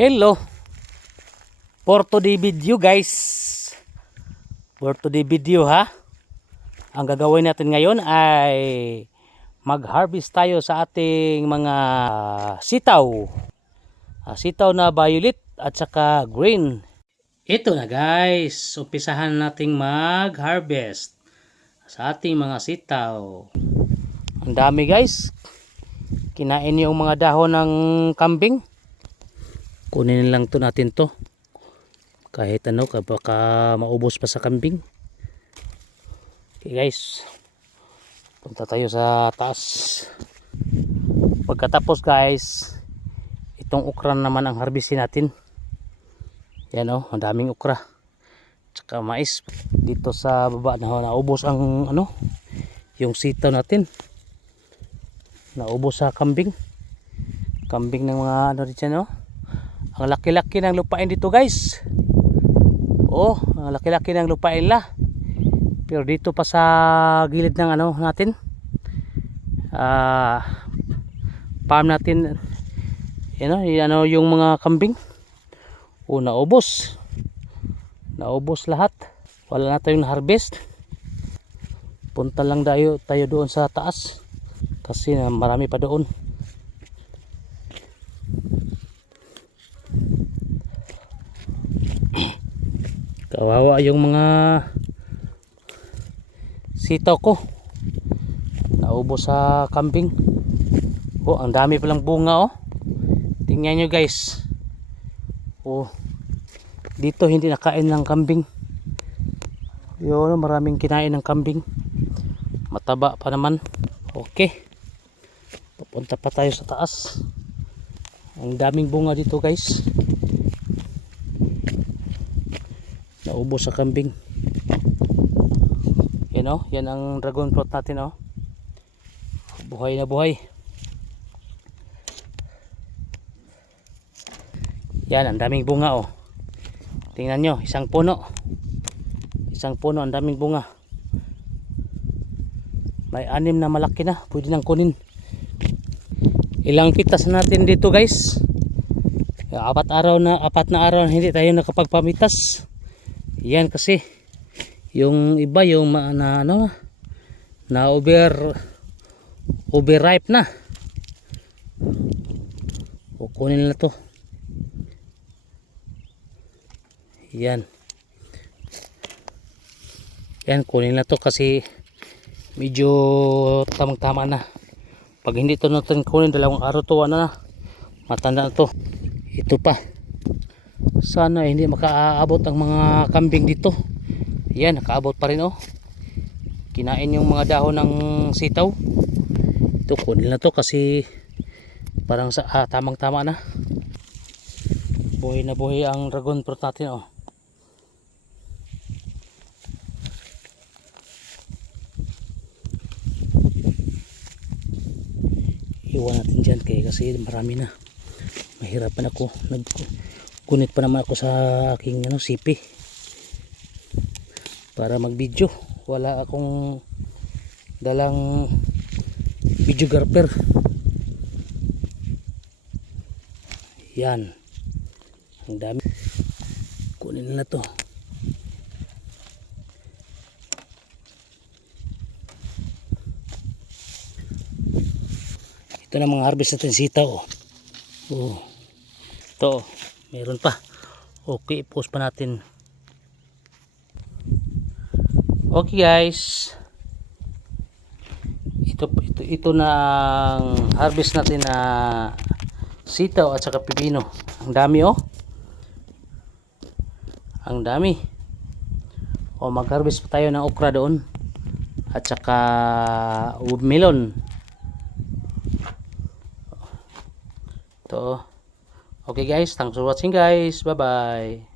Hello. For today video guys. For today video ha. Ang gagawin natin ngayon ay mag-harvest tayo sa ating mga sitaw. Ah, sitaw na violet at saka green. Ito na guys. Umpisahan nating mag-harvest sa ating mga sitaw. Ang dami guys. Kinain yung mga dahon ng kambing kunin lang to natin to. Kahit ano ka baka maubos pa sa kambing. Okay guys. Punta tayo sa taas. Pagkatapos guys itong ukra naman ang harvestin natin. Yan o ang daming ukra tsaka mais dito sa baba na naubos ang ano yung sitaw natin. Naubos sa kambing. Kambing ng mga ano rin dyan no ang laki-laki ng lupain dito guys. Oh, ang laki-laki ng lupain la. Pero dito pa sa gilid ng ano natin. Ah, farm natin. You know, ano yung mga kambing. Oh, naubos. Naubos lahat. Wala na tayong harvest. Punta lang tayo, tayo doon sa taas. Kasi marami pa doon. Kawawa yung mga sitaw ko. Naubos sa kambing. Oh ang dami palang bunga oh. Tingnan nyo guys. Oh dito hindi nakain ng kambing. Yun maraming kinain ng kambing. Mataba pa naman. Okay. Papunta pa tayo sa taas. Ang daming bunga dito guys naubos sa kambing. Yan o yan ang dragon fruit natin o buhay na buhay. Yan ang daming bunga o tingnan nyo isang puno. Isang puno ang daming bunga. May anim na malaki na pwede nang kunin. Ilang pitas natin dito guys. Apat araw na apat na araw hindi tayo nakapagpamitas yan kasi yung iba yung na ano na over overripe na. Kukunin nila to. Yan. Yan kunin na to kasi medyo tamang tama na. Pag hindi to natin kunin dalawang araw to ano na matanda na to. Ito pa sana hindi makaabot ang mga kambing dito. Yan nakaabot pa rin oh. Kinain yung mga dahon ng sitaw. Ito kunin na to kasi parang sa ah, tamang tama na. Buhay na buhay ang dragon fruit natin oh. Iwan natin dyan kaya kasi marami na. Mahirapan ako. Nag kunit pa naman ako sa aking ano sipi para mag video wala akong dalang videographer yan. Ang dami. Kunin na to. Ito na mga harvest natin sitaw. Oh. oh. ito oh. Meron pa. Okay post pa natin. Okay guys. Ito ito ito ang harvest natin na sitaw at saka pipino. Ang dami oh. Ang dami. O mag harvest pa tayo ng okra doon. At saka melon ito oh. Okay guys, thanks for watching guys. Bye-bye.